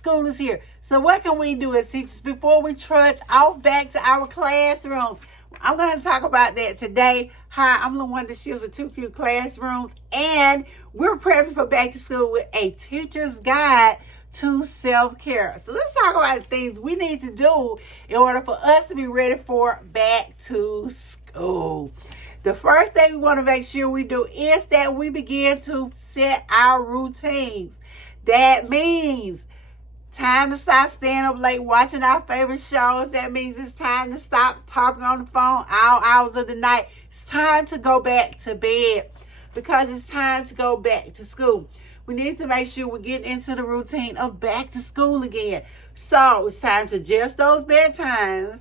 school is here. So what can we do as teachers before we trudge off back to our classrooms? I'm going to talk about that today. Hi, I'm LaWanda Shields with 2Q Classrooms, and we're prepping for back to school with a teacher's guide to self-care. So let's talk about the things we need to do in order for us to be ready for back to school. The first thing we want to make sure we do is that we begin to set our routines. That means time to stop staying up late watching our favorite shows. That means it's time to stop talking on the phone all hours of the night. It's time to go back to bed because it's time to go back to school. We need to make sure we're getting into the routine of back to school again. So it's time to adjust those bedtimes.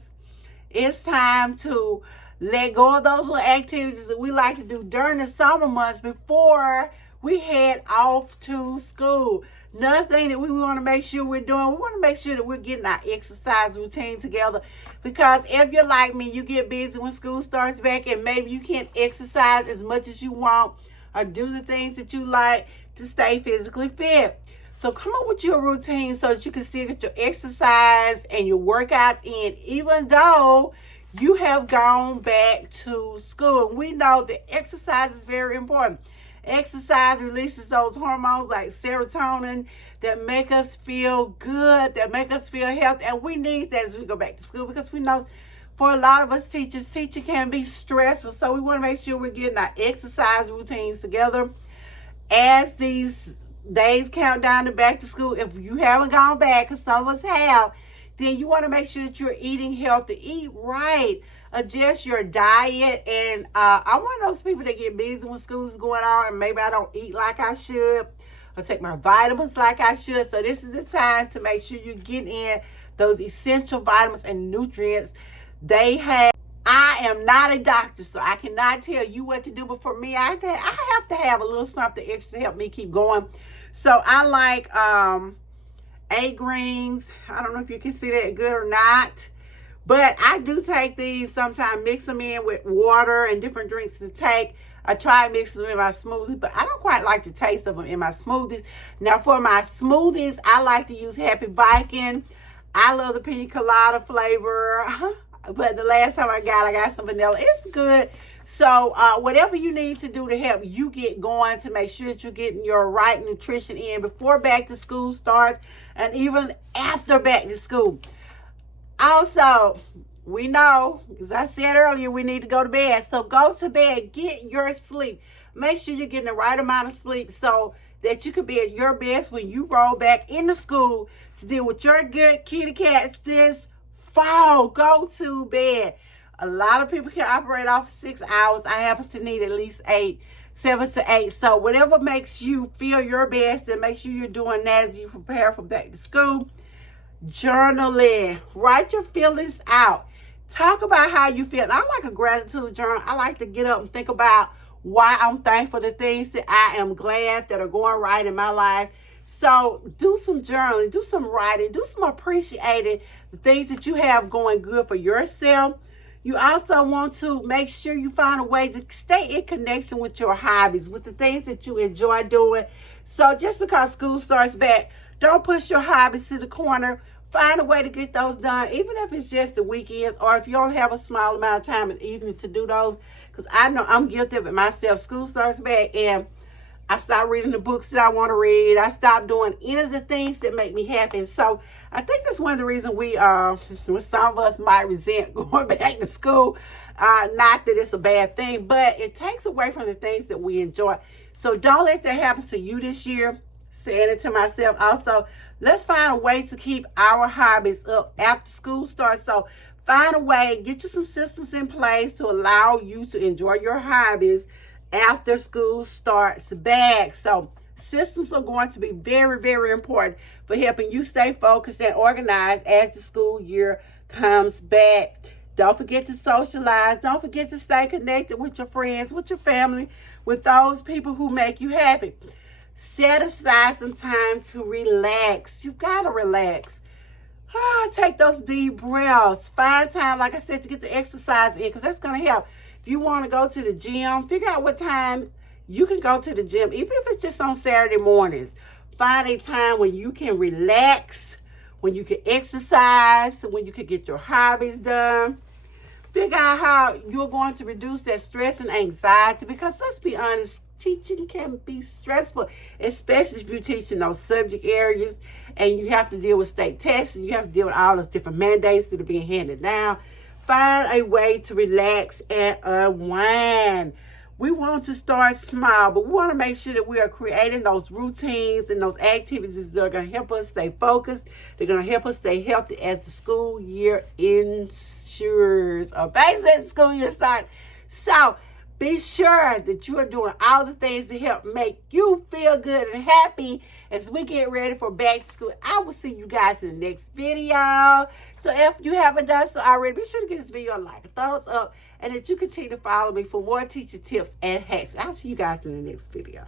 It's time to let go of those little activities that we like to do during the summer months before we head off to school. Another thing that we want to make sure we're doing, we want to make sure that we're getting our exercise routine together, because if you're like me, you get busy when school starts back and maybe you can't exercise as much as you want or do the things that you like to stay physically fit. So come up with your routine so that you can still get your exercise and your workouts in, even though you have gone back to school. We know that exercise is very important. Exercise releases those hormones like serotonin that make us feel good, that make us feel healthy, and we need that as we go back to school, because we know for a lot of us teachers, teaching can be stressful. So we want to make sure we're getting our exercise routines together as these days count down to back to school. If you haven't gone back, because some of us have, then you want to make sure that you're eating healthy. Eat right. Adjust your diet. And I'm one of those people that get busy when school is going on and maybe I don't eat like I should or take my vitamins like I should. So this is the time to make sure you get in those essential vitamins and nutrients they have. I am not a doctor, so I cannot tell you what to do. But for me, I have to have a little something extra to help me keep going. So I like 8 greens. I don't know if you can see that good or not, but I do take these sometimes, mix them in with water and different drinks to take. I try mixing them in my smoothies, but I don't quite like the taste of them in my smoothies. Now for my smoothies, I like to use Happy Viking. I love the pina colada flavor, but the last time I got some vanilla. It's good. So whatever you need to do to help you get going, to make sure that you're getting your right nutrition in before back to school starts and even after back to school. Also, we know, as I said earlier, we need to go to bed. So go to bed, get your sleep. Make sure you're getting the right amount of sleep so that you can be at your best when you roll back into school to deal with your good kitty cats this fall. Go to bed. A lot of people can operate off 6 hours. I happen to need at least 7 to 8. So whatever makes you feel your best, and make sure you're doing that as you prepare for back to school. Journaling. Write your feelings out. Talk about how you feel. I like a gratitude journal. I like to get up and think about why I'm thankful, the things that I am glad that are going right in my life. So do some journaling, do some writing, do some appreciating the things that you have going good for yourself. You also want to make sure you find a way to stay in connection with your hobbies, with the things that you enjoy doing. So just because school starts back, don't push your hobbies to the corner. Find a way to get those done, even if it's just the weekends or if you don't have a small amount of time in the evening to do those. Because I know I'm guilty of it myself. School starts back and I stopped reading the books that I want to read. I stopped doing any of the things that make me happy. So I think that's one of the reasons we, some of us might resent going back to school. Not that it's a bad thing, but it takes away from the things that we enjoy. So don't let that happen to you this year. Saying it to myself also, let's find a way to keep our hobbies up after school starts. So find a way, get you some systems in place to allow you to enjoy your hobbies after school starts back. So systems are going to be very, very important for helping you stay focused and organized as the school year comes back. Don't forget to socialize. Don't forget to stay connected with your friends, with your family, with those people who make you happy. Set aside some time to relax. You've got to relax. Take those deep breaths. Find time, like I said, to get the exercise in, because that's going to help. If you want to go to the gym, figure out what time you can go to the gym, even if it's just on Saturday mornings. Find a time when you can relax, when you can exercise, when you can get your hobbies done. Figure out how you're going to reduce that stress and anxiety, because let's be honest, teaching can be stressful, especially if you're teaching those subject areas and you have to deal with state tests and you have to deal with all those different mandates that are being handed down. Find a way to relax and unwind. We want to start small, but we want to make sure that we are creating those routines and those activities that are going to help us stay focused. They're going to help us stay healthy as the school year ensures. Or basically, the school year starts. So, be sure that you are doing all the things to help make you feel good and happy as we get ready for back to school. I will see you guys in the next video. So if you haven't done so already, be sure to give this video a like, a thumbs up, and that you continue to follow me for more teacher tips and hacks. I'll see you guys in the next video.